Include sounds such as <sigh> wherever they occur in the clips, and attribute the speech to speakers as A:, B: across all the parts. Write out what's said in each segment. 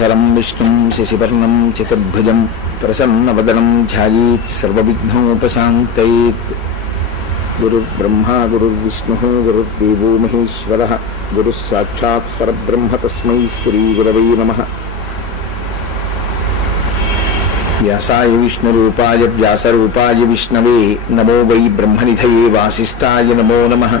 A: शशिधरं विष्णुं शशिवर्णं चतुर्भुजं प्रसन्नवदनं ध्यायेत् सर्वविघ्नोपशान्तयेत्। गुरुर्ब्रह्मा, गुरुर्विष्णुः, गुरुर्देवो महेश्वर गुरुः साक्षात् परब्रह्म तस्मै श्रीगुरवै नमः। व्यासाय विष्णु व्यासरूपाय विष्णवे, नमो वै ब्रह्म ब्रह्मनिधये वासीय नमो नमः।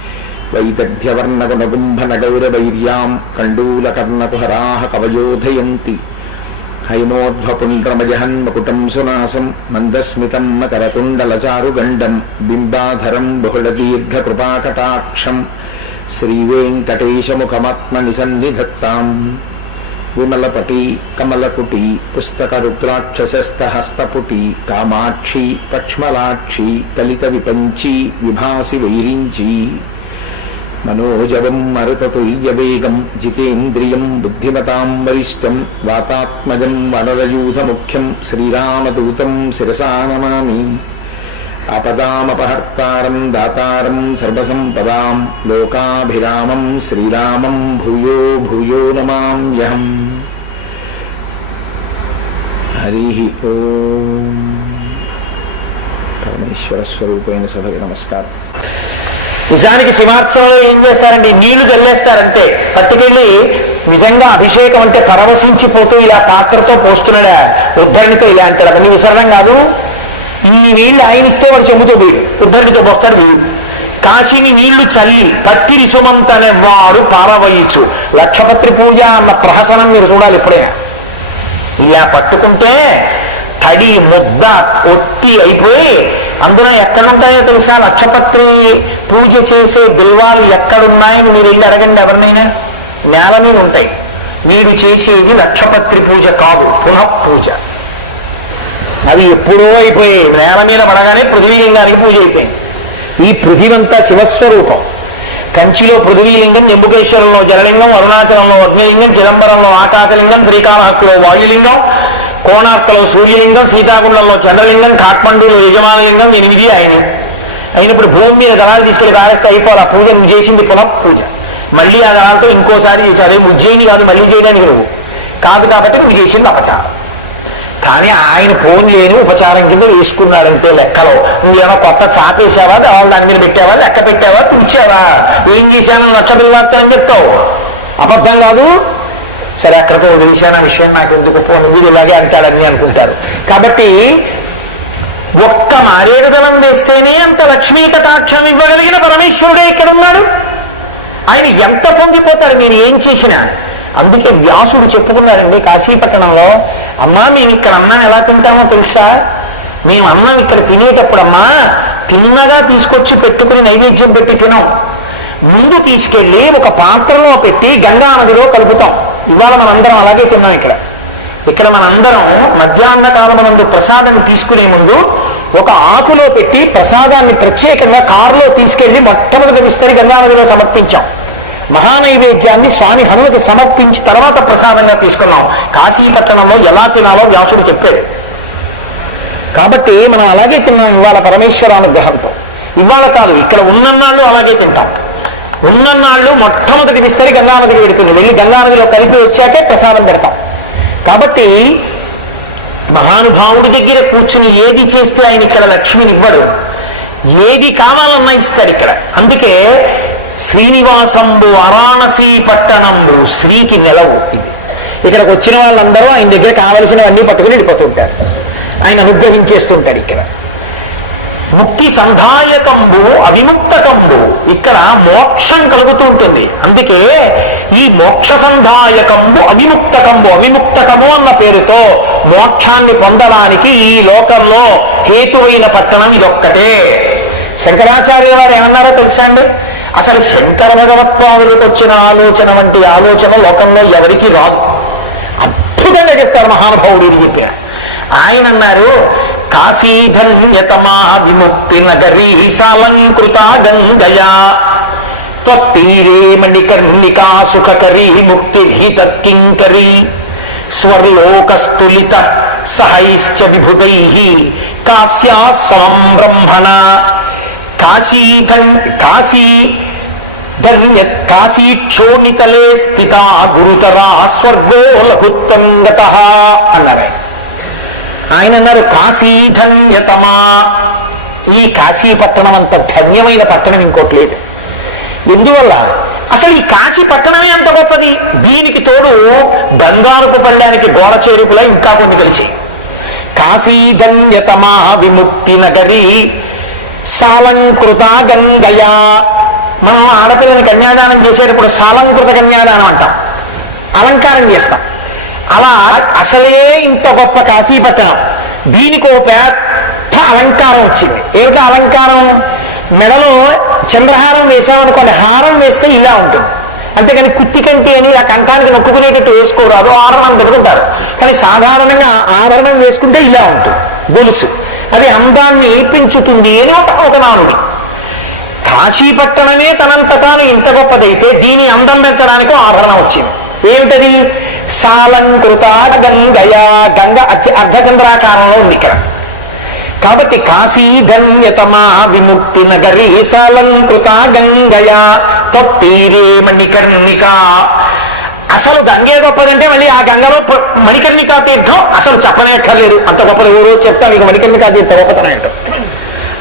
A: వైదగ్ధ్యవర్ణగుణగుంభనగౌరవైర్యాం కండూలకర్ణకుహరాహ కవయోధయంతి హైమోధ్వపుండ్రమజహన్మకుటం సునాసం మందస్మితం మకరకుండలచారుగండం బింబాధరం బహుళదీర్ఘకృపాకటాక్షం శ్రీవేంకటేశముఖమాత్మని సన్నిధత్తాం విమలపటి కమలకుటి పుస్తకరుద్రాక్షసస్తహస్తపుటి కామాక్షి పక్ష్మలాక్షి కలిత విపంచి విభాసి వైరించి मनोजवं मरुततुल्यवेगं जितेन्द्रियं बुद्धिमतां वरिष्ठं वातात्मजं वनरयूथमुख्यं श्रीरामदूतं शिरसा नमामि। अपदामपहर्तारं दातारं सर्वसम्पदां लोकाभिरामं श्रीरामं भूयो भूयो नमाम्यहम्। हरिः ॐ परमेश्वरस्वरूपेण सभवे नमस्कारः।
B: నిజానికి శివార్చనలో ఏం చేస్తారండి? నీళ్ళు చల్లేస్తారంతే పట్టుకెళ్ళి నిజంగా అభిషేకం అంటే పరవశించిపోతూ ఇలా పాత్రతో పోస్తున్నాడా? ఉద్ధరణితో ఇలా అంటాడు అవన్నీ విసరడం కాదు. ఈ నీళ్ళు ఆయన ఇస్తే వాడు చెబుతూ వీడు ఉద్ధరణితో పోస్తాడు వీడు. కాశీని నీళ్ళు చల్లి పత్తి రిసుమంతనే వాడు పారవయించు లక్షపత్రి పూజ అన్న ప్రహసనం మీరు చూడాలి ఎప్పుడైనా. ఇలా పట్టుకుంటే తడి ముద్ద ఒట్టి అయిపోయి అందులో ఎక్కడుంటాయో తెలుసా? లక్షపత్రి పూజ చేసే బిల్వాలు ఎక్కడున్నాయని మీరు వెళ్ళి అడగండి ఎవరినైనా. నేల మీద ఉంటాయి. మీరు చేసేది లక్షపత్రి పూజ కాదు పునః పూజ అవి ఎప్పుడో అయిపోయాయి. నేల మీద పడగానే పృథ్వీలింగానికి పూజ అయిపోయింది. ఈ పృథివంతా శివస్వరూపం. కంచిలో పృథ్వీలింగం ఎంబుకేశ్వరంలో జలలింగం అరుణాచలంలో అగ్నిలింగం చిదంబరంలో ఆకాశలింగం శ్రీకాళహస్తిలో వాయులింగం కోణార్కలో సూర్యలింగం సీతాకుండంలో చంద్రలింగం కాఠ్మండూలో యజమానలింగం ఎనిమిది ఆయన. అయినప్పుడు భూమి మీద దళాలు తీసుకెళ్ళి కారేస్తే అయిపోవాలి? ఆ పూజ నువ్వు చేసింది పునః పూజ. మళ్ళీ ఆ దళాలతో ఇంకోసారి చేశారు. ఉజ్జయిని కాదు మళ్ళీ చేయడానికి నువ్వు. కాదు కాబట్టి నువ్వు చేసింది అపచారం. కానీ ఆయన ఫోన్ చేయని ఉపచారం కింద వేసుకున్నాడంతే లెక్కలో. నువ్వేమో కొత్త చాపేసావా వాళ్ళు దాని మీద పెట్టావా? లెక్క పెట్టావా? పిలిచావా ఏం చేశానో లక్ష బిల్వార్తని చెప్తావు. అబద్ధం కాదు. సరే అక్కడితో తెలిసిన విషయం నాకు ఎందుకు పోను? వీడు ఇలాగే అంటాడని అనుకుంటారు. కాబట్టి ఒక్క మారేడు దళం వేస్తేనే అంత లక్ష్మీ కటాక్షం ఇవ్వగలిగిన పరమేశ్వరుడే ఇక్కడ ఉన్నాడు ఆయన ఎంత పొంగిపోతారు మీరు ఏం చేసినా? అందుకే వ్యాసుడు చెప్పుకున్నారండి కాశీపట్టణంలో అమ్మా మేము ఇక్కడ అన్నం ఎలా తింటామో తెలుసా? మేము అన్నం ఇక్కడ తినేటప్పుడమ్మా తిన్నగా తీసుకొచ్చి పెట్టుకుని నైవేద్యం పెట్టి తినం. ముందు తీసుకెళ్ళి ఒక పాత్రలో పెట్టి గంగా నదిలో కలుపుతాం. ఇవాళ మనందరం అలాగే తిన్నాం ఇక్కడ. ఇక్కడ మనందరం మధ్యాహ్న కాలమునందు ప్రసాదం తీసుకునే ముందు ఒక ఆకులో పెట్టి ప్రసాదాన్ని ప్రత్యేకంగా కారులో తీసుకెళ్ళి మొట్టమొదటి విస్తరి గంగానదిలో సమర్పించాం. మహానైవేద్యాన్ని స్వామి హనుమకి సమర్పించి తర్వాత ప్రసాదంగా తీసుకున్నాం. కాశీపట్టణంలో ఎలా తినాలో వ్యాసుడు చెప్పాడు. కాబట్టి మనం అలాగే తిన్నాం ఇవాళ పరమేశ్వర అనుగ్రహంతో. ఇవాళ కాదు ఇక్కడ ఉన్నన్నాళ్ళు అలాగే తింటాం. ఉన్నన్నాళ్ళు మొట్టమొదటి విస్తరి గంగానదికి పెడుతుంది వెళ్ళి గంగానదిలో కలిపి వచ్చాకే ప్రసాదం పెడతాం. కాబట్టి మహానుభావుడి దగ్గర కూర్చుని ఏది చేస్తే ఆయన ఇక్కడ లక్ష్మిని ఇవ్వడు ఏది కావాలన్నా ఇస్తాడు ఇక్కడ. అందుకే శ్రీనివాసంబు వారాణసీ పట్టణంబు శ్రీకి నెలవు ఇది. ఇక్కడికి వచ్చిన వాళ్ళందరూ ఆయన దగ్గర కావలసినవన్నీ పట్టుకుని వెళ్ళిపోతుంటారు. ఆయన అనుగ్రహించేస్తుంటాడు ఇక్కడ. ముక్తి సంధాయకంబు అవిముక్తకంబు. ఇక్కడ మోక్షం కలుగుతూ ఉంటుంది. అందుకే ఈ మోక్ష సంధాయకంబు అవిముక్తకంబు అవిముక్తకము అన్న పేరుతో మోక్షాన్ని పొందడానికి ఈ లోకంలో హేతువైన పట్టణం ఇదొక్కటే. శంకరాచార్య వారు ఏమన్నారో తెలుసా అండి? అసలు శంకర భగవత్పాదులకు వచ్చిన ఆలోచన వంటి ఆలోచన లోకంలో ఎవరికి రాదు. అద్భుతంగా చెప్తారు మహానుభావుడు ఇది చెప్పారు. ఆయన అన్నారు కాశీధన్యతమా విముక్తి నగరీ సాలంకృత గంగయా త్వత్తీరే మణికర్ణికా సుఖకరీ ముక్తిర్హితకింకరీ స్వర్లోకస్తులిత సహైశ్చ విభుతై కాశ్యా సమం బ్రహ్మణ కాశీధన్ కాశీ ధన్య కాశీక్షోణితలే స్థిత గురుతరా స్వర్గో లఘుత్తంగత అన్నారు ఆయన ఆయన అన్నారు కాశీధన్యతమా ఈ కాశీ పట్టణం అంత ధన్యమైన పట్టణం ఇంకోటి లేదు. ఎందువల్ల? అసలు ఈ కాశీ పట్టణమే అంత గొప్పది. దీనికి తోడు బంగారపు పళ్ళానికి గోడ చేరుకుల ఇంకా కొన్ని కలిసి. కాశీధన్యతమా విముక్తి నగరి సాలంకృత గంగయా. మనం ఆడపిల్లని కన్యాదానం చేసేటప్పుడు సాలంకృత కన్యాదానం అంటాం. అలంకారం చేస్తాం. అలా అసలే ఇంత గొప్ప కాశీపట్టణం దీనికి ఒక పెద్ద అలంకారం వచ్చింది. ఏమిటి అలంకారం? మెడలో చంద్రహారం వేసామనుకోండి హారం వేస్తే ఇలా ఉంటుంది. అంతేకాని కుత్తి కంటి అని ఇలా కంఠానికి నొక్కుకునేటట్టు వేసుకోరు అదో ఆభరణం పెట్టుకుంటారు. కానీ సాధారణంగా ఆభరణం వేసుకుంటే ఇలా ఉంటుంది. గొలుసు. అది అందాన్ని పెంచుతుంది అని ఒక ఒక నానుడి. కాశీపట్టణమే తనంత తాను ఇంత గొప్పదైతే దీని అందం పెంచడానికి ఆభరణం వచ్చింది. ఏమిటది? సాలంకృత గంగయా గంగ అత్య- అర్ధచంద్రాకారంలో ఉంది ఇక్కడ. కాబట్టి కాశీ ధన్యతమా విముక్తి నగరీ సాలంకృత గంగయా తప్పీరే మణికర్ణిక అసలు గంగే గొప్పదంటే మళ్ళీ ఆ గంగలో మణికర్ణికా తీర్థం అసలు చెప్పనేక్కర్లేదు. అంత గొప్పది ఎవరో చెప్తా మీకు మణికర్ణికా తీర్థం గొప్పతనం ఏంటో?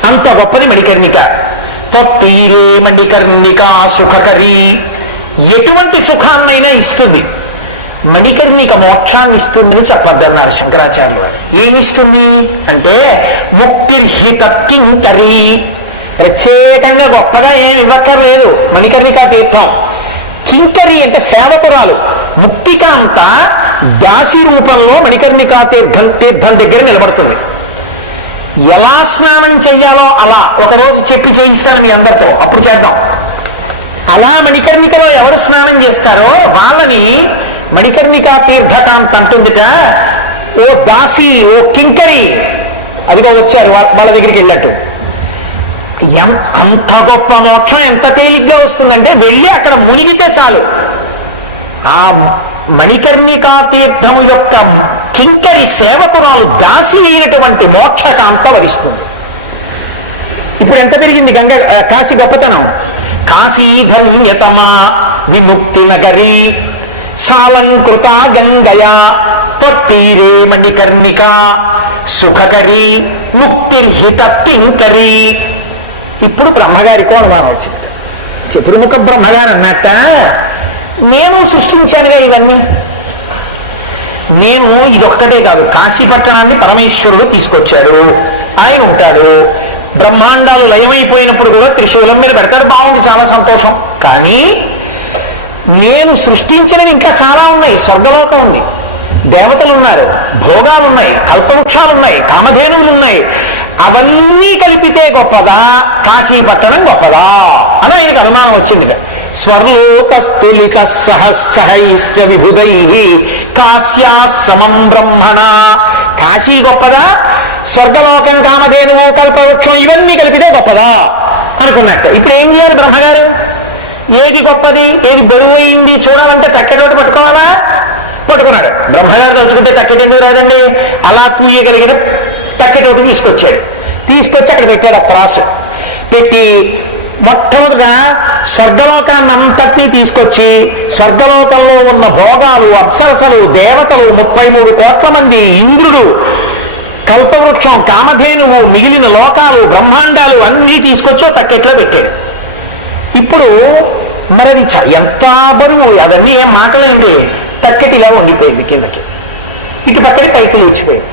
B: అంత గొప్పది మణికర్ణిక. తప్పీరే మణికర్ణిక సుఖకరి. ఎటువంటి సుఖాన్నైనా ఇస్తుంది. మణికర్ణిక మోక్షాన్ని ఇస్తుందని చెప్పద్దన్నారు శంకరాచార్యులు వారు ఏమిస్తుంది అంటే ముక్తిర్హితకింకరి ప్రత్యేకంగా గొప్పగా ఏం ఇవ్వక్కర్లేదు మణికర్ణికా తీర్థం. కింకరి అంటే సేవకురాలు. ముక్తికాంత దాసి రూపంలో మణికర్ణికా తీర్థం తీర్థం దగ్గర నిలబడుతుంది. ఎలా స్నానం చెయ్యాలో అలా ఒకరోజు చెప్పి చేయిస్తాను మీ అందరితో. అప్పుడు చేద్దాం. అలా మణికర్ణికలో ఎవరు స్నానం చేస్తారో వాళ్ళని మణికర్ణికా తీర్థకాంత్ అంటుందిట ఓ దాసి ఓ కింకరి. అదిగో వచ్చారు వాళ్ళ దగ్గరికి వెళ్ళట్టు అంత గొప్ప మోక్షం ఎంత తేలిగ్గా వస్తుందంటే వెళ్ళి అక్కడ మునిగితే చాలు. ఆ మణికర్ణికా తీర్థము యొక్క కింకరి సేవకురాలు దాసి అయినటువంటి మోక్షకాంత వరిస్తుంది. ఇప్పుడు ఎంత పెరిగింది గంగ కాశీ గొప్పతనం? కాశీ ధన్యతమా విముక్తి నగరీ సాలంకృత గంగయా త్వత్తీరే మణికర్ణిక సుఖకరి ముక్తిర్హిత ఇప్పుడు బ్రహ్మగారికో అనుమానం వచ్చింది. చతుర్ముఖ బ్రహ్మగారు అన్నట్ట నేను సృష్టించానుగా ఇవన్నీ. నేను ఇదొక్కటే కాదు కాశీ పట్టణాన్ని పరమేశ్వరుడు తీసుకొచ్చాడు. ఆయన ఉంటాడు. బ్రహ్మాండాలు లయమైపోయినప్పుడు కూడా త్రిశూలం మీద పెడతారు బాగుంది చాలా సంతోషం. కానీ నేను సృష్టించినవి ఇంకా చాలా ఉన్నాయి. స్వర్గలోకం ఉంది. దేవతలు ఉన్నారు భోగాలు ఉన్నాయి కల్పవృక్షాలు ఉన్నాయి కామధేనువులు ఉన్నాయి అవన్నీ కలిపితే గొప్పదా? కాశీ పట్టణం గొప్పదా? అని ఆయనకు అనుమానం వచ్చింది. స్వర్లోకస్తులిత సహస్సహైశ్చ విభుదై కాశ్యా సమం బ్రహ్మణ. కాశీ గొప్పదా? స్వర్గలోకం కామధేనువు కల్పవృక్షం ఇవన్నీ కలిపితే గొప్పదా? అనుకున్నట్టు. ఇప్పుడు ఏం చేయాలి బ్రహ్మగారు? ఏది గొప్పది? ఏది బరువు అయింది? చూడాలంటే తక్కెటోటి పట్టుకోవాలా? పట్టుకున్నాడు. బ్రహ్మగారు తలుచుకుంటే తక్కెట రాదండి? అలా తూయగలిగిన తక్కెటోటి తీసుకొచ్చాడు. తీసుకొచ్చి అక్కడ పెట్టాడు ఆ త్రాసు. పెట్టి మొట్టమొదటిగా స్వర్గలోకాన్ని అంతటినీ తీసుకొచ్చి స్వర్గలోకంలో ఉన్న భోగాలు అప్సరసలు దేవతలు ముప్పై మూడు కోట్ల మంది ఇంద్రుడు కల్పవృక్షం కామధేనువు మిగిలిన లోకాలు బ్రహ్మాండాలు అన్నీ తీసుకొచ్చి తక్కెట్లో పెట్టాడు. ఇప్పుడు మరి అది ఎంత బరువు అవన్నీ ఏం మాటలేండి. తక్కటి ఇలా ఉండిపోయింది కిందకి. ఇటు పక్కటి పైకి లేచిపోయింది.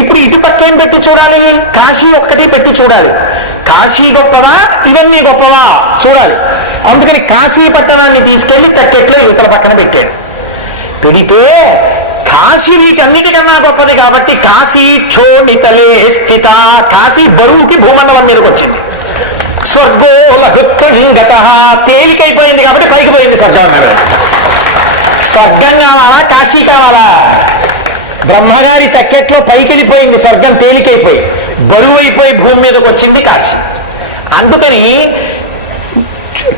B: ఇప్పుడు ఇటు పక్క ఏం పెట్టి చూడాలి? కాశీ ఒక్కటి పెట్టి చూడాలి. కాశీ గొప్పవా? ఇవన్నీ గొప్పవా? చూడాలి. అందుకని కాశీ పట్టణాన్ని తీసుకెళ్ళి తక్కెట్లో ఇతర పక్కన పెట్టాడు. పెడితే కాశీ వీటన్నిటికన్నా గొప్పది కాబట్టి కాశీ క్షోణితలే స్థిత. కాశీ బరువుకి భూమండలం మీదకి వచ్చింది స్వర్గో తేలికైపోయింది కాబట్టి పైకి పోయింది స్వర్గం అన్నారు స్వర్గం కావాలా? కాశీ కావాలా? బ్రహ్మగారి తక్కెట్లో పైకి వెళ్ళిపోయింది స్వర్గం తేలికైపోయి. బరువైపోయి భూమి మీదకి వచ్చింది కాశీ. అందుకని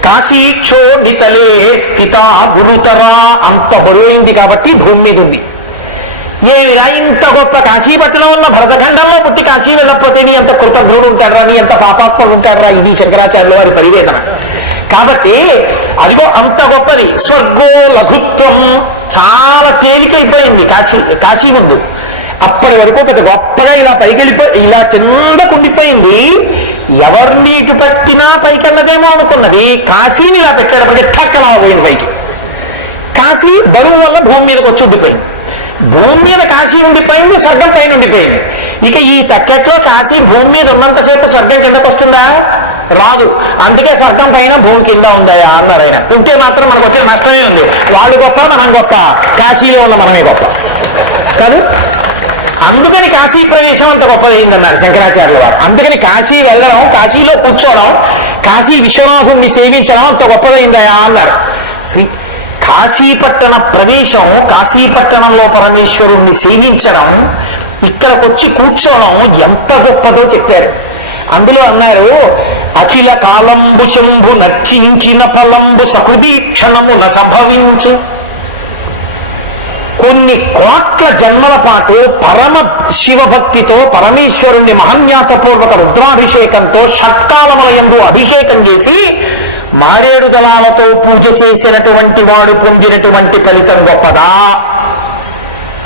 B: కాశీ చోడితలే స్థిత గురుతరా అంత బరువైంది కాబట్టి భూమి మీద ఉంది ఏమిరా ఇంత గొప్ప కాశీపట్నం ఉన్న భరతఖండంలో పుట్టి కాశీ వెళ్ళకపోతే నీ ఎంత కృతజ్ఞుడు ఉంటాడరా నీ ఎంత పాపాత్ముడు ఉంటాడరా? ఇది శంకరాచార్యుల వారి పరివేదన. కాబట్టి అదిగో అంత గొప్పది. స్వర్గో లఘుత్వం. చాలా తేలికైపోయింది కాశీ కాశీ ముందు. అప్పటి వరకు పెద్ద గొప్పగా ఇలా పైకెళ్ళిపోయి ఇలా కిందకు ఉండిపోయింది ఎవరిని ఇటు పట్టినా పైకెళ్ళదేమో అనుకున్నది. కాశీని ఇలా పెట్టేటప్పటికి టక్కలా పోయింది పైకి. కాశీ బరువు వల్ల భూమి మీదకి వచ్చి ఉండిపోయింది. భూమి మీద కాశీ ఉండిపోయింది స్వర్గం పైన ఉండిపోయింది. ఇక ఈ తక్కెట్లో కాశీ భూమి మీద ఉన్నంతసేపు స్వర్గం కిందకు వస్తుందా? రాదు. అందుకే స్వర్గం పైన భూమి కింద ఉందా అన్నారు ఆయన. ఉంటే మాత్రం మనకు వచ్చిన నష్టమే ఉంది. వాళ్ళు గొప్ప మనం గొప్ప. కాశీలో ఉన్న మనమే గొప్ప. కాదు? అందుకని కాశీ ప్రవేశం అంత గొప్పదైందన్నారు శంకరాచార్యుల వారు. అందుకని కాశీ వెళ్ళడం కాశీలో కూర్చోవడం కాశీ విశ్వనాథుణ్ణి సేవించడం అంత గొప్పదైందయా అన్నారు. శ్రీ కాశీపట్టణ ప్రవేశం కాశీపట్టణంలో పరమేశ్వరుణ్ణి సేవించడం ఇక్కడికొచ్చి కూర్చోవడం ఎంత గొప్పదో చెప్పారు. అందులో అన్నారు అఖిల కాలంబు శంభు నర్చించిన ఫలంబు సహృదీక్షణమున సంభవించు. కొన్ని కోట్ల జన్మల పాటు పరమ శివభక్తితో పరమేశ్వరుణ్ణి మహన్యాసపూర్వక రుద్రాభిషేకంతో షట్కాలమలయందు అభిషేకం చేసి మారేడు దళాలతో పూజ చేసినటువంటి వాడు పొందినటువంటి ఫలితం గొప్పదా?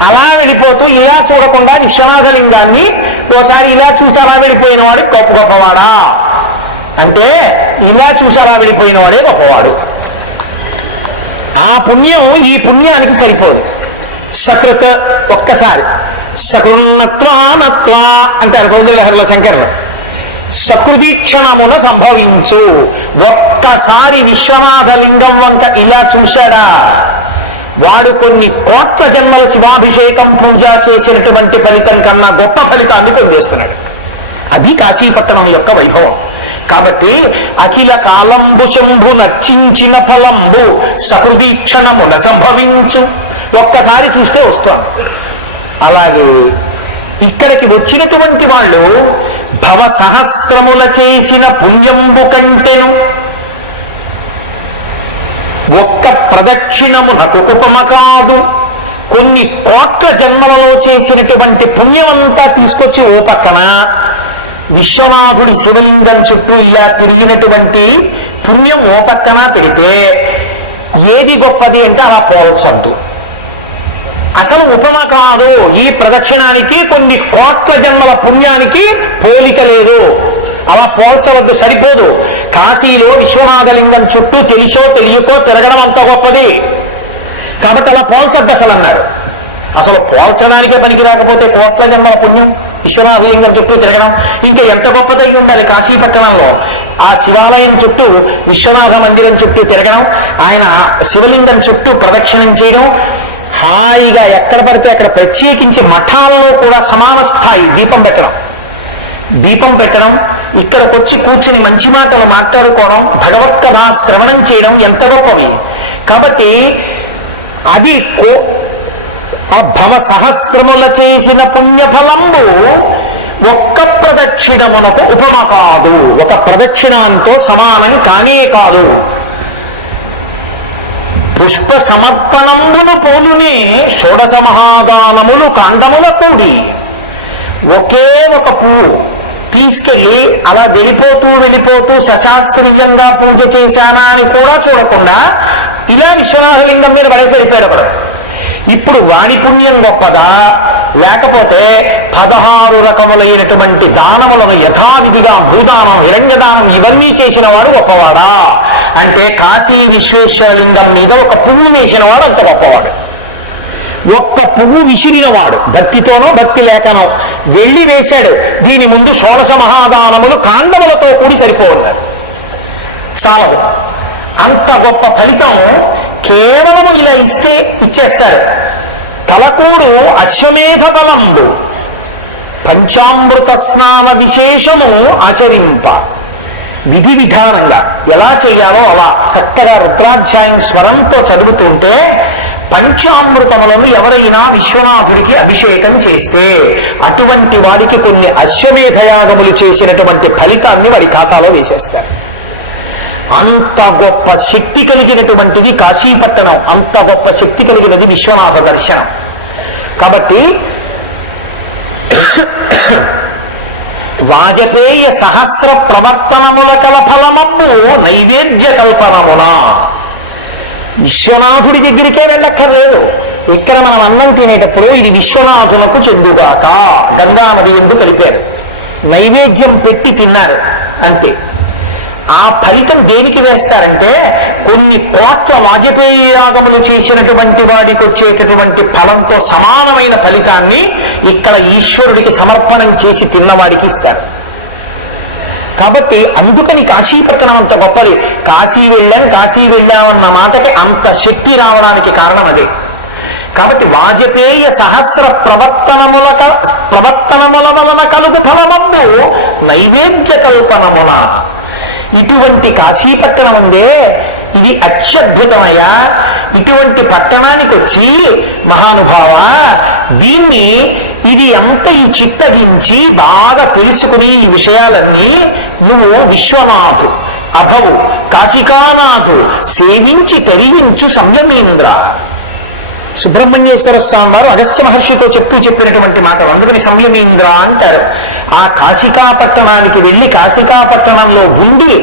B: అలా వెళ్ళిపోతూ ఇలా చూడకుండా విశ్వనాథలింగాన్ని ఓసారి ఇలా చూసారా వెళ్ళిపోయిన వాడు గొప్ప గొప్పవాడా? అంటే ఇలా చూసారా వెళ్ళిపోయిన వాడే గొప్పవాడు. ఆ పుణ్యం ఈ పుణ్యానికి సరిపోదు. సకృత్ ఒక్కసారి. సకృన్నత్వానత్వా అంటారు సౌందర్యహరిలో శంకర్లు. సకృదీక్షణమున సంభవించు. ఒక్కసారి విశ్వనాథ లింగం వంక ఇలా చూశాడా? వాడు కొన్ని కోట్ల జన్మల శివాభిషేకం పూజ చేసినటువంటి ఫలితం కన్నా గొప్ప ఫలితాన్ని పొందేస్తున్నాడు. అది కాశీపట్టణం యొక్క వైభవం. కాబట్టి అఖిల కాలంబు శంభు నర్చించిన ఫలంబు సహృదీక్షణమున సంభవించు. ఒక్కసారి చూస్తే వస్తాం అలాగే ఇక్కడికి వచ్చినటువంటి వాళ్ళు భవ సహస్రముల చేసిన పుణ్యంబు కంటెను. ఒక్క ప్రదక్షిణము ఉపమ కాదు. కొన్ని కోట్ల జన్మలలో చేసినటువంటి పుణ్యమంతా తీసుకొచ్చి ఓ పక్కన విశ్వనాథుడి శివలింగం చుట్టూ ఇలా తిరిగినటువంటి పుణ్యం ఓ పక్కన పెడితే ఏది గొప్పది అంటే అలా పోల్చద్దు అసలు ఉపమ కాదు. ఈ ప్రదక్షిణానికి కొన్ని కోట్ల జన్మల పుణ్యానికి పోలిక లేదు. అలా పోల్చవద్దు సరిపోదు. కాశీలో విశ్వనాథలింగం చుట్టూ తెలిసో తెలియకో తిరగడం అంత గొప్పది. కాబట్టి అలా పోల్చద్దు అసలు అన్నారు అసలు పోల్చడానికే పనికి రాకపోతే కోట్ల జన్మల పుణ్యం విశ్వనాథలింగం చుట్టూ తిరగడం ఇంకా ఎంత గొప్పదై ఉండాలి కాశీ పట్టణంలో? ఆ శివాలయం చుట్టూ విశ్వనాథ మందిరం చుట్టూ తిరగడం ఆయన శివలింగం చుట్టూ ప్రదక్షిణం చేయడం హాయిగా ఎక్కడ పడితే అక్కడ ప్రత్యేకించి మఠాల్లో కూడా సమాన స్థాయి దీపం పెట్టడం. దీపం పెట్టడం ఇక్కడికి వచ్చి కూర్చుని మంచి మాటలు మాట్లాడుకోవడం భగవత్ కథ శ్రవణం చేయడం ఎంత గొప్పవి కాబట్టి అది కో- ఆ భవ సహస్రముల చేసిన పుణ్యఫలంబు ఒక్క ప్రదక్షిణమునకు ఉపమ కాదు. ఒక ప్రదక్షిణంతో సమానం కానే కాదు. పుష్ప సమర్పణములు పోలునే షోడశ మహాదానములు కాండముల కూడి. ఒకే ఒక పువ్వు తీసుకెళ్ళి అలా వెళ్ళిపోతూ వెళ్ళిపోతూ సశాస్త్రీయంగా పూజ చేశానా అని కూడా చూడకుండా ఇలా విశ్వనాథలింగం మీద పడేసి వెళ్ళిపోయాడు ఇప్పుడు వాడి పుణ్యం గొప్పదా? లేకపోతే పదహారు రకములైనటువంటి దానములను యథావిధిగా భూదానం హిరణ్యదానం ఇవన్నీ చేసిన వాడు గొప్పవాడా? అంటే కాశీ విశ్వేశ్వరలింగం మీద ఒక పువ్వు వేసిన వాడు అంత గొప్పవాడు. ఒక్క పువ్వు విసిరినవాడు భక్తితోనో భక్తి లేకనో వెళ్ళి వేశాడు దీని ముందు షోడశ మహాదానములు కాండములతో కూడి సరిపోన్నారు చాలదు. అంత గొప్ప ఫలితం కేవలము ఇలా ఇస్తే ఇచ్చేస్తారు. తలకూడు అశ్వమేధ బలంబు పంచామృత స్నాన విశేషము ఆచరింప. విధి విధానంగా ఎలా చేయాలో అలా చక్కగా రుద్రాధ్యాయం స్వరంతో చదువుతుంటే పంచామృతములను ఎవరైనా విశ్వనాథుడికి అభిషేకం చేస్తే అటువంటి వారికి కొన్ని అశ్వమేధయాగములు చేసినటువంటి ఫలితాన్ని వారి ఖాతాలో వేసేస్తారు. అంత గొప్ప శక్తి కలిగినటువంటిది కాశీపట్టణం. అంత గొప్ప శక్తి కలిగినది విశ్వనాథ దర్శనం. కాబట్టి వాజపేయ సహస్ర ప్రవర్తనముల కల ఫలమప్పు నైవేద్య కల్పనమున. విశ్వనాథుడి దగ్గరికే వెళ్ళక్కర్లేదు. ఇక్కడ మనం అన్నం తినేటప్పుడు ఇది విశ్వనాథులకు చెందుగాక. గంగా నది ఎందు కలిపారు. నైవేద్యం పెట్టి తిన్నారు. అంతే. ఆ ఫలితం దేనికి వేస్తారంటే కొన్ని కోట్ల వాజపేయి యాగములు చేసినటువంటి వాడికి వచ్చేటటువంటి ఫలంతో సమానమైన ఫలితాన్ని ఇక్కడ ఈశ్వరుడికి సమర్పణం చేసి తిన్నవాడికి ఇస్తారు. కాబట్టి అందుకని కాశీపట్టణం అంత గొప్పది. కాశీ వెళ్ళాను కాశీ వెళ్ళామన్న మాటకి అంత శక్తి రావడానికి కారణం అదే. కాబట్టి వాజపేయ సహస్ర ప్రవర్తనముల ప్రవర్తనముల వలన కలుగు ఫలమందు నైవేద్య కల్పనమున ఇటువంటి కాశీపట్టణం ఉందే. ఇది అత్యద్భుతమయ్యా. ఇటువంటి పట్టణానికి వచ్చి మహానుభావ దీన్ని ఇది ఎంత ఈ చిత్తగించి బాగా తెలుసుకుని ఈ విషయాలన్నీ నువ్వు విశ్వనాథు అభవు కాశికానాథు సేవించి తరిగించు సంయమేంద్ర. సుబ్రహ్మణ్యేశ్వర స్వామి వారు అగస్త్య మహర్షితో చెప్తూ చెప్పినటువంటి మాట అందుకని సంయమేంద్ర అంటారు ఆ కాశికాపట్టణానికి వెళ్ళి కాశికాపట్టణంలో ఉండి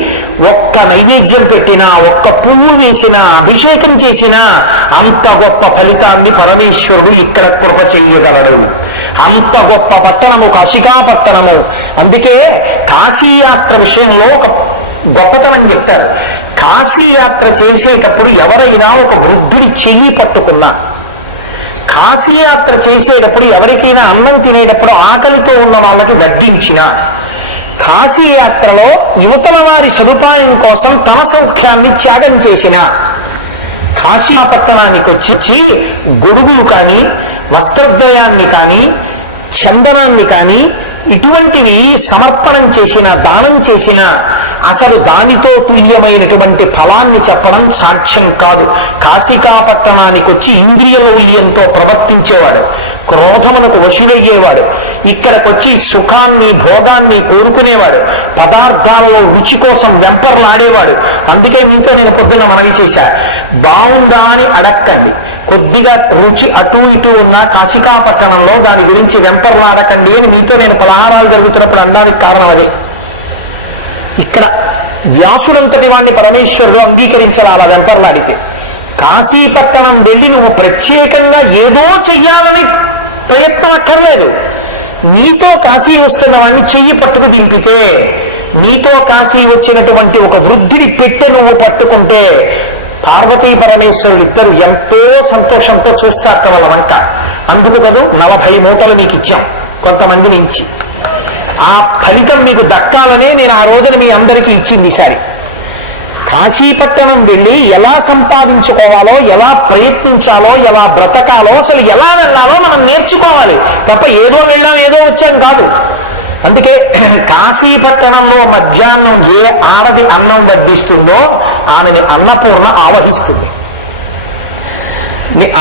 B: ఒక్క నైవేద్యం పెట్టినా ఒక్క పువ్వు వేసినా అభిషేకం చేసినా అంత గొప్ప ఫలితాన్ని పరమేశ్వరుడు ఇక్కడ కృప చెయ్యగలడు. అంత గొప్ప పట్టణము కాశికాపట్టణము. అందుకే కాశీయాత్ర విషయంలో ఒక గొప్పతనం చెప్తారు. కాశీయాత్ర చేసేటప్పుడు ఎవరైనా ఒక వృద్ధుడి చెయ్యి పట్టుకున్నా కాశీయాత్ర చేసేటప్పుడు ఎవరికైనా అన్నం తినేటప్పుడు ఆకలితో ఉన్న వాళ్ళకి వడ్డించిన కాశీయాత్రలో యువతల వారి సదుపాయం కోసం తన సౌఖ్యాన్ని త్యాగం చేసిన. కాశీపట్టణానికి వచ్చి గొడుగులు కానీ వస్త్రద్వయాన్ని కానీ చందనాన్ని కానీ ఇటువంటివి సమర్పణం చేసిన దానం చేసిన అసలు దానితో తుల్యమైనటువంటి ఫలాన్ని చెప్పడం సాక్ష్యం కాదు. కాశికా పట్టణానికి వచ్చి ఇంద్రియ లౌల్యంతో ప్రవర్తించేవాడు క్రోధమునకు వశులయ్యేవాడు ఇక్కడికొచ్చి సుఖాన్ని భోగాన్ని కోరుకునేవాడు పదార్థాలలో రుచి కోసం వెంపర్లాడేవాడు. అందుకే మీతో నేను పొద్దున్న మనవి చేశా బాగుందా అని అడక్కండి. కొద్దిగా రుచి అటు ఇటు ఉన్న కాశికా పట్టణంలో దాని గురించి వెంపర్లాడకండి అని మీతో నేను పలహారాలు జరుగుతున్నప్పుడు అనడానికి కారణం అదే. ఇక్కడ వ్యాసుడంతటి వాణ్ణి పరమేశ్వరుడు అంగీకరించాలి అలా వెంపర్లాడితే కాశీపట్టణం వెళ్ళి నువ్వు ప్రత్యేకంగా ఏదో చెయ్యాలని ప్రయత్నం అక్కర్లేదు. నీతో కాశీ వస్తున్న వాడిని చెయ్యి పట్టుకు దింపితే నీతో కాశీ వచ్చినటువంటి ఒక వృద్ధిని పెట్టె నువ్వు పట్టుకుంటే పార్వతీ పరమేశ్వరులు ఇద్దరు ఎంతో సంతోషంతో చూస్తారు వాళ్ళ వంట. అందుకు కదూ నలభై మూటలు నీకు ఇచ్చాం కొంతమంది నుంచి ఆ ఫలితం మీకు దక్కాలనే నేను ఆ రోజున మీ అందరికీ ఇచ్చింది ఈసారి కాశీపట్టణం వెళ్ళి ఎలా సంపాదించుకోవాలో ఎలా ప్రయత్నించాలో ఎలా బ్రతకాలో అసలు ఎలా వెళ్ళాలో మనం నేర్చుకోవాలి. తప్ప ఏదో వెళ్ళాం ఏదో వచ్చాం కాదు. అందుకే కాశీపట్టణంలో మధ్యాహ్నం ఏ ఆడది అన్నం వడ్డిస్తుందో ఆమెని అన్నపూర్ణ ఆవహిస్తుంది.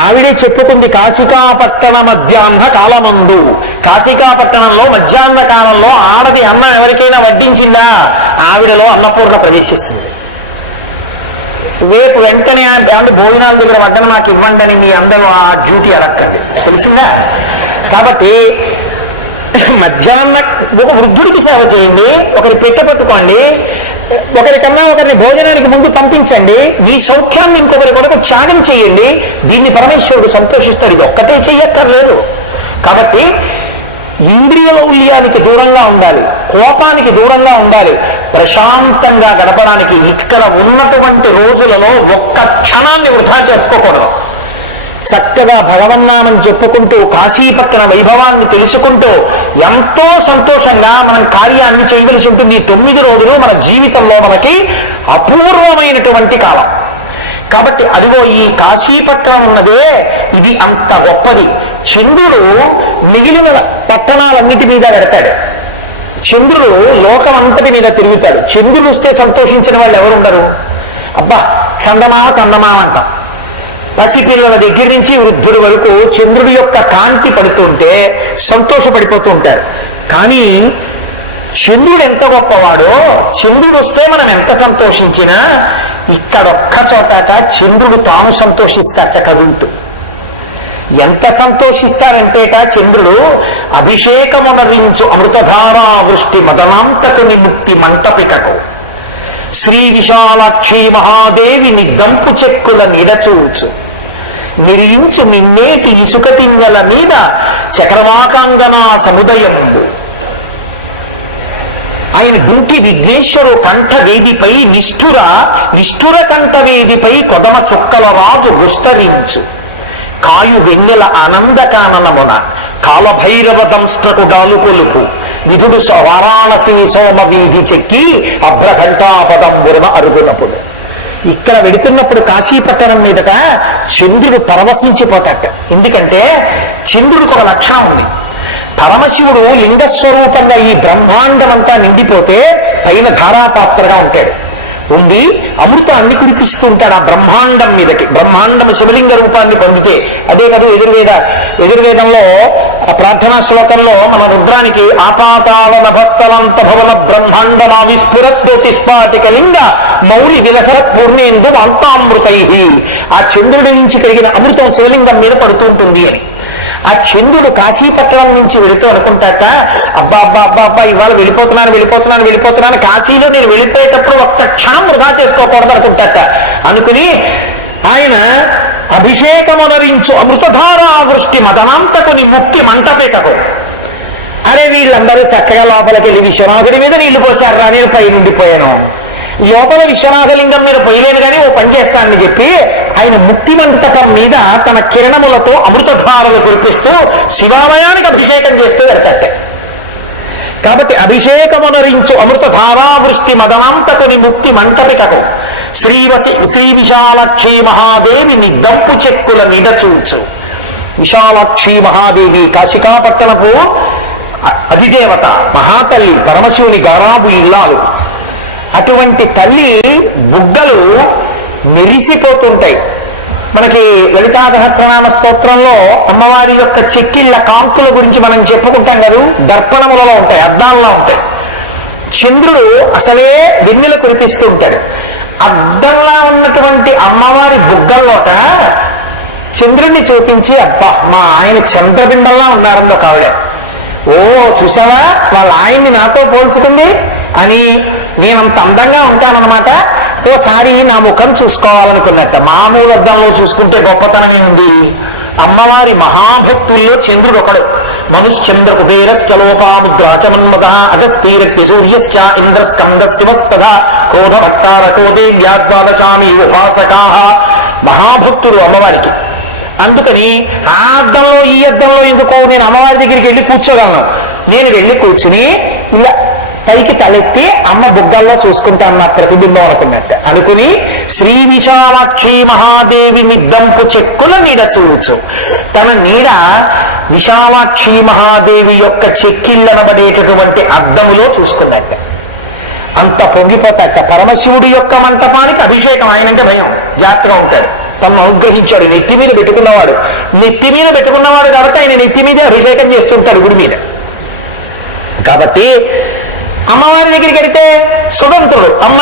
B: ఆవిడే చెప్పుకుంది కాశికాపట్టణ మధ్యాహ్న కాలమందు. కాశికాపట్టణంలో మధ్యాహ్న కాలంలో ఆడది అన్నం ఎవరికైనా వడ్డించిందా? ఆవిడలో అన్నపూర్ణ ప్రవేశిస్తుంది. రేపు వెంటనే అంటే భోజనాల దగ్గర వడ్డన నాకు ఇవ్వండి అని మీ అందరూ ఆ డ్యూటీ అడక్కండి తెలిసిందా? కాబట్టి <laughs> మధ్యాహ్న ఒక వృద్ధుడికి సేవ చేయండి ఒకరి పెట్ట పట్టుకోండి ఒకరికన్నా ఒకరిని భోజనానికి ముందు పంపించండి మీ సౌఖ్యాన్ని ఇంకొకరి కొరకు త్యాగం చేయండి దీన్ని పరమేశ్వరుడు సంతోషిస్తాడు ఇది ఒక్కటే చెయ్యక్కర్లేదు. కాబట్టి ఇంద్రియ లౌల్యానికి దూరంగా ఉండాలి కోపానికి దూరంగా ఉండాలి ప్రశాంతంగా గడపడానికి ఇక్కడ ఉన్నటువంటి రోజులలో ఒక్క క్షణాన్ని వృధా చేసుకోకూడదు. చక్కగా భగవన్నామని చెప్పుకుంటూ కాశీపట్టణ వైభవాన్ని తెలుసుకుంటూ ఎంతో సంతోషంగా మనం కార్యాన్ని చేయవలసి ఉంటుంది. తొమ్మిది రోజులు మన జీవితంలో మనకి అపూర్వమైనటువంటి కాలం. కాబట్టి అదిగో ఈ కాశీపట్నం ఉన్నదే ఇది అంత గొప్పది. చంద్రుడు మిగిలిన పట్టణాలన్నిటి మీద పెడతాడు. చంద్రుడు లోకం అంతటి మీద తిరుగుతాడు. చంద్రుడు వస్తే సంతోషించిన వాళ్ళు ఎవరు ఉండరు? అబ్బా చందమా చందమా అంటాం. పసిపిల్లల దగ్గర నుంచి వృద్ధుడి వరకు చంద్రుడి యొక్క కాంతి పడుతుంటే సంతోషపడిపోతూ ఉంటారు కానీ చంద్రుడు ఎంత గొప్పవాడో చంద్రుడు వస్తే మనం ఎంత సంతోషించినా ఇక్కడొక్క చోటాట చంద్రుడు తాను సంతోషిస్తాట కదులుతూ ఎంత సంతోషిస్తారంటేట చంద్రుడు అభిషేకమునరించు అమృతధారా వృష్టి మదనాంతకుని ముక్తి మంటపికకు శ్రీ విశాలాక్షి మహాదేవి దంపు చెక్కుల నిడచూచు నిరియించు మిన్నేటి ఇసుక తింగల మీద చక్రవాకాంగనా సముదయము ఆయన డుంకి విఘ్నేశ్వరు కంఠ వేదిపై నిష్ఠుర నిష్ఠుర కంఠ వేదిపై కొదమ చుక్కల రాజు విస్తరించు కాయు వెన్నెల ఆనందకాననమున కాలభైరవ దంష్టకు గాలు కొలుపు. విధుడు స- వారాణసి సోమ వీధి చెక్కి అభ్రఘంటాపదంబురన అరుగునప్పుడు ఇక్కడ వెడుతున్నప్పుడు కాశీపట్టణం మీదట చంద్రుడు పరవశించిపోతాట ఎందుకంటే చంద్రుడికి ఒక లక్షణం ఉంది. పరమశివుడు లింగస్వరూపంగా ఈ బ్రహ్మాండం అంతా నిండిపోతే పైన ధారాపాత్రగా ఉంటాడు. ఉండి అమృతాన్ని కురిపిస్తూ ఉంటాడు ఆ బ్రహ్మాండం మీదకి. బ్రహ్మాండం శివలింగ రూపాన్ని పొందితే. అదే కాదు ఎదుర్వేద ఎదుర్వేదంలో ఆ ప్రార్థనా శ్లోకంలో మన రుద్రానికి ఆపాతాల నభస్థలంత భవన బ్రహ్మాండ విస్ఫురత్ లింగ మౌలి విలసర పూర్ణేందు అంతామృతై ఆ చంద్రుడి నుంచి కలిగిన అమృతం శివలింగం మీద పడుతూ ఉంటుంది అని. ఆ చంద్రుడు కాశీపట్నం నుంచి వెళుతూ అనుకుంటాక అబ్బా అబ్బా అబ్బా అబ్బా ఇవాళ వెళ్ళిపోతున్నాను వెళ్ళిపోతున్నాను వెళ్ళిపోతున్నాను కాశీలో నేను వెళ్ళిపోయేటప్పుడు ఒక్క క్షణం వృధా చేసుకోకూడదు అనుకుంటాక అనుకుని ఆయన అభిషేకమునరించు అమృతధారా వృష్టి మదనాంతకుని ముక్తి మంటపేటకు. అరే వీళ్ళందరూ చక్కగా లోపలికి వెళ్ళి విశ్వనాథుడి మీద నీళ్ళు పోసారా నేను పై నిండిపోయాను లోపల విశ్వనాథలింగం మీద పోయలేను కానీ ఓ పని చేస్తానని చెప్పి ఆయన ముక్తి మంటపం మీద తన కిరణములతో అమృతధారలు కురిపిస్తూ శివాలయానికి అభిషేకం చేస్తూ వెళ్తాట కాబట్టి అభిషేకమునరించు అమృత ధారావృష్టి మదనాంతకుని ముక్తి మంటపికకు శ్రీవసి శ్రీ విశాలక్షి మహాదేవి నిద్దంపు చెక్కుల మీద చూచు. విశాలక్షి మహాదేవి కాశికాపట్టణపు అధిదేవత మహాతల్లి పరమశివుని గారాబు ఇల్లాలు అటువంటి తల్లి బుగ్గలు మెరిసిపోతుంటాయి. మనకి లలితా సహస్రనామ స్తోత్రంలో అమ్మవారి యొక్క చెక్కిళ్ళ కాంతుల గురించి మనం చెప్పుకుంటాం కదా? దర్పణములలో ఉంటాయి అద్దాల్లో ఉంటాయి. చంద్రుడు అసలే వెన్నెల కురిపిస్తూ ఉంటాడు. అద్దంలా ఉన్నటువంటి అమ్మవారి బుగ్గల్లోట చంద్రుణ్ణి చూపించి అబ్బా మా ఆయన చంద్రబిండంలా ఉన్నారందో ఒక ఆవిడ ఓ చూసావా వాళ్ళ ఆయన్ని నాతో పోల్చుకుంది అని నేనంత అందంగా ఉంటానన్నమాట. ఓసారి నా ముఖం చూసుకోవాలనుకున్నట్ట. మామూలు అద్దంలో చూసుకుంటే గొప్పతనమే ఉంది అమ్మవారి మహాభక్తుల్లో చంద్రుడు ఒకడు. మనుశ్చంద్ర కుబేరశ్చలోపాముద్రాచమన్మద అగస్తీరక్తి సూర్యశ్చ ఇంద్రస్కంద శివస్తద క్రోధ భట్టారకోదే వ్యాద్వాదశామి ఉపాసకా. మహాభక్తులు అమ్మవారికి. అందుకని ఆ అద్దంలో ఈ అద్దంలో ఎందుకో? నేను అమ్మవారి దగ్గరికి వెళ్ళి కూర్చోగలను. నేను వెళ్ళి కూర్చుని ఇలా పైకి తలెత్తి అమ్మ బుగ్గల్లో చూసుకుంటాను నా ప్రతిబింబం అనుకున్నట్టు. అనుకుని శ్రీ విశాలాక్షి మహాదేవి నిద్దంపు చెక్కుల నీడ చూచు. తన నీడ విశాలాక్షి మహాదేవి యొక్క చెక్కిళ్ళనబడేటటువంటి అద్దములో చూసుకున్నట్టు. అంత పొంగిపోతాట పరమశివుడి యొక్క మంటపానికి అభిషేకం ఆయనంటే భయం. జాగ్రత్తగా ఉంటాడు. తను అనుగ్రహించాడు. నెత్తి మీద పెట్టుకున్నవాడు. నెత్తి మీద పెట్టుకున్నవాడు కాబట్టి ఆయన నెత్తి మీదే అభిషేకం చేస్తుంటాడు గుడి మీద. కాబట్టి అమ్మవారి దగ్గరికి వెడితే స్వతంత్రుడు అమ్మ.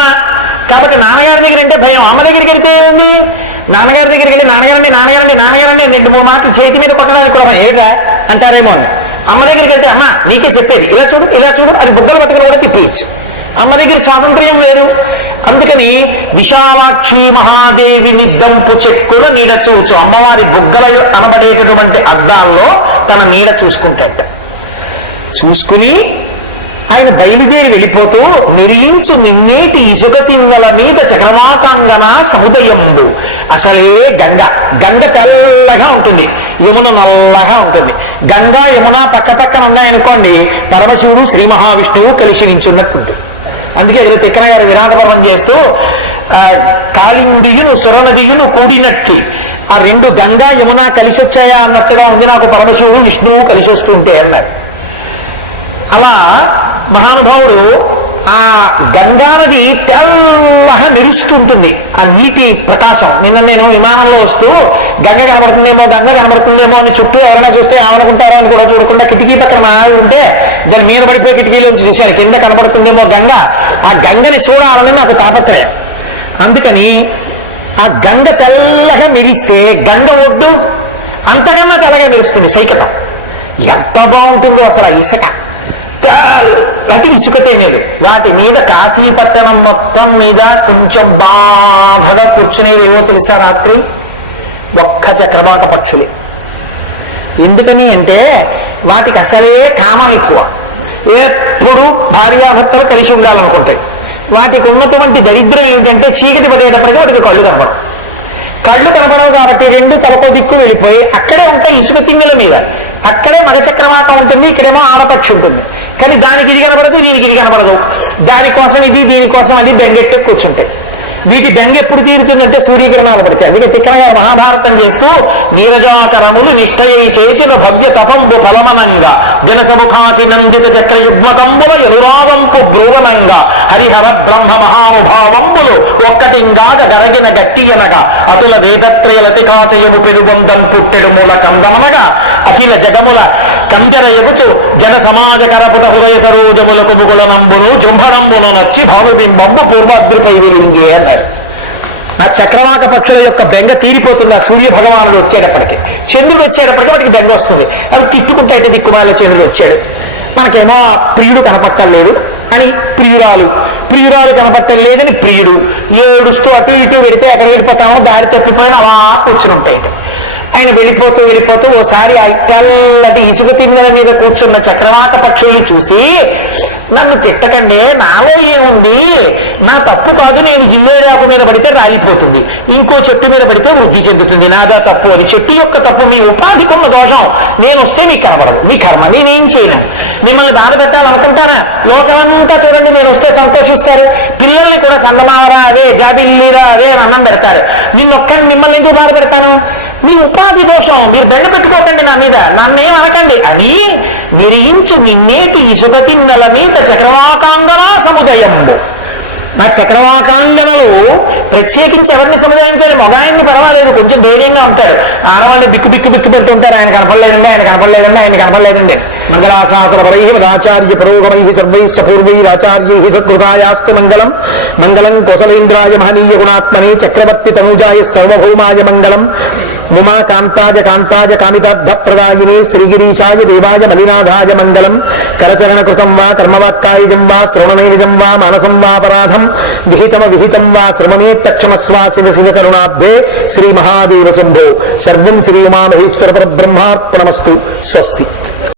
B: కాబట్టి నాన్నగారి దగ్గర అంటే భయం. అమ్మ దగ్గరికి వెడితే ఏముంది? నాన్నగారి దగ్గరికి వెళ్ళి నాన్నగారండి నాన్నగారండి నాన్నగారండి రెండు మూడు మాటలు చేతి మీద కొట్టడానికి కూడా భయం. ఏమిటా? అంటారేమో అని. అమ్మ దగ్గరికి వెళ్తే అమ్మ నీకే చెప్పేది. ఇలా చూడు ఇలా చూడు అది బుగ్గలు పట్టుకుని కూడా తిప్పేయచ్చు. అమ్మ దగ్గర స్వాతంత్ర్యం వేరు. అందుకని విశాలాక్షి మహాదేవి నిద్దంపు చెక్కులు నీడ చూచు. అమ్మవారి బుగ్గల అనబడేటటువంటి అద్దాల్లో తన నీడ చూసుకుంటాడు చూసుకుని ఆయన బయలుదేరి వెళ్ళిపోతూ నిరియించు నిన్నేటి ఇసుక తిన్నల మీద చక్రవాకాంగన సముదయంబు. అసలే గంగ. గంగ తెల్లగా ఉంటుంది. యమున నల్లగా ఉంటుంది. గంగా యమున పక్క పక్కన ఉన్నాయనుకోండి పరమశివుడు శ్రీ మహావిష్ణువు కలిసి నించున్నట్టు అందుకే ఇక్కడ తిక్కన గారు విరాటపర్వం చేస్తూ కాళిండియును సురనదియును కూడినట్టి. ఆ రెండు గంగా యమున కలిసి వచ్చాయా అన్నట్టుగా ఉంది నాకు పరమశివుడు విష్ణువు కలిసి వస్తుంటే అన్నారు. అలా మహానుభావుడు ఆ గంగా నది తెల్లగా మెరుస్తుంటుంది. ఆ నీటి ప్రకాశం. నిన్న నేను విమానంలో వస్తూ గంగ కనబడుతుందేమో గంగ కనబడుతుందేమో అని చుట్టూ ఎవరైనా చూస్తే ఏమనుకుంటారో అని కూడా చూడకుండా కిటికీ పక్కన మా ఉంటే దాని మీద పడిపోయి కిటికీలోంచి చూశాను. కింద కనబడుతుందేమో గంగ. ఆ గంగని చూడాలని నాకు తాపత్రయం. అందుకని ఆ గంగ తెల్లగా మెరిస్తే గంగ ఒడ్డు అంతకన్నా తెల్లగా మెరుస్తుంది సైకతం. ఎంత బాగుంటుందో అసలు ఆ ఇసుక. వాటి ఇసుక తినేది వాటి మీద కాశీపట్టణం మొత్తం మీద కొంచెం బాధగా కూర్చునేవి ఏవో తెలుసా రాత్రి? ఒక్క చక్రవాక పక్షులే. ఎందుకని అంటే వాటికి అసలే కామం ఎక్కువ. ఎప్పుడు భార్యాభర్తలు కలిసి ఉండాలనుకుంటాయి. వాటికి ఉన్నటువంటి దరిద్రం ఏమిటంటే చీకటి పడేటప్పటికీ వాటికి కళ్ళు కనపడవు కళ్ళు కనపడవు కాబట్టి రెండు తలకో దిక్కు వెళ్ళిపోయి అక్కడే ఉంటాయి ఇసుక తిన్నెల మీద. అక్కడే మగ చక్రవాకం ఉంటుంది ఇక్కడేమో ఆడపక్షి ఉంటుంది. కానీ దానికి ఇది కనబడదు దీనికి ఇది కనబడదు. దానికోసం ఇది దీనికోసం అది బెంగెట్టే కూర్చుంటాయి. వీటి బెంగ ఎప్పుడు తీరుతుందంటే సూర్యకిరణాలు పడితే అందుకే తిక్కనగా మహాభారతం చేస్తూ నీరజాకరములు నిష్టయై చేసిన భవ్య తపంబు ఫలమనంగా. దినసముఖాతి నందిత చక్రయుగ్మకంబుల ఎరురావంపు బ్రూవనంగా హరిహర బ్రహ్మ మహానుభావంబులు ఒక్కటింగాగ గరగిన గట్టియనగా. అతుల వేదత్రయలతి కాచయము పెరుగొందం పుట్టెడు మూల కందమనగా. అఖిల జగముల కంజర ఎగుచు జన సమాజ కరపుట హృదయ సరోజములకు ముగుల నంబును జుంభరంబును నచ్చి భావబింబంబు పూర్వాద్రిపై విలింగే అన్నారు ఆ చక్రవాక పక్షుల యొక్క బెంగ తీరిపోతుంది ఆ సూర్య భగవానుడు వచ్చేటప్పటికి. చంద్రుడు వచ్చేటప్పటికి వాటికి బెంగ వస్తుంది. అవి తిట్టుకుంటే అయితే దిక్కుమాల చంద్రుడు వచ్చాడు. మనకేమో ప్రియుడు కనపట్టలేదు అని ప్రియురాలు. ప్రియురాలు కనపట్టలేదని ప్రియుడు. ఏడుస్తూ అటు ఇటు పెడితే ఎక్కడ వెళ్ళిపోతామో దారి తప్పిపోయిన అలా కూర్చుని ఉంటాయి. ఆయన వెళ్ళిపోతూ వెళ్ళిపోతూ ఓసారి ఆ తెల్లటి ఇసుక తిన్నెల మీద కూర్చున్న చక్రవాత పక్షుల్ని చూసి నన్ను తిట్టకండి నాలో ఏముంది? నా తప్పు కాదు నేను జిల్లేరాకు మీద పడితే రాలిపోతుంది. ఇంకో చెట్టు మీద పడితే వృద్ధి చెందుతుంది. నాదా తప్పు అని. చెట్టు యొక్క తప్పు మీ ఉపాధికి ఉన్న దోషం. నేను వస్తే మీకు కనబడదు. మీ కర్మ నేనేం చేయను? మిమ్మల్ని బాధ పెట్టాలనుకుంటారా? లోకమంతా చూడండి నేను వస్తే సంతోషిస్తారు. పిల్లల్ని కూడా చందమావరా అదే జాబిల్లీరా అదే అని అన్నం పెడతారు. నిన్నొక్కడిని మిమ్మల్ని ఎందుకు బాధ పెడతాను? మీ ఉపాధి దోషం మీరు బెండ పెట్టుకోకండి నా మీద నన్నేం అనకండి. అని నిరించు నిన్నేటి ఇసుక తిన్నెల మీద చక్రవాకాంగనా సముదయంబు నా చక్రవాకాంగనలు ప్రత్యేకించి ఎవరిని సముదాయించాలి మగాయన్ని పర్వాలేదు కొంచెం ధైర్యంగా ఉంటారు. ఆడవాళ్ళు బిక్కు బిక్కు బిక్కు పెడుతుంటారు ఆయన కనపడలేదండి ఆయన కనపడలేదండి ఆయన కనపడలేదండి. మంగళాశాసన పరై మదాచార్య పురోగమై సర్వైశ్చ పూర్వైరాచార్యై సత్కృతాయాస్తు మంగళం. మంగళం కోసలేంద్రాయ మహనీయ గుణాత్మనే చక్రవర్తి తనుజాయ సర్వభౌమాయ మంగళం. ఉమా కాంతాజ కాంతాజ కామితార్థ ప్రదాయినే శ్రీగిరీశాయ దేవాయ మలినాథాయ మంగళం. కరచరణ కృతం వా కర్మవాక్కాయుజం వా శ్రవణమేజం వా మానసం వాపరాధం విహితమ విహితం వా శ్రమణేత్తక్షమస్వా శివ శివ కరుణాబ్ధే శ్రీ మహాదేవ శంభో. సర్వం శ్రీ ఉమామహేశ్వర పరబ్రహ్మార్పణమస్తు. స్వస్తి.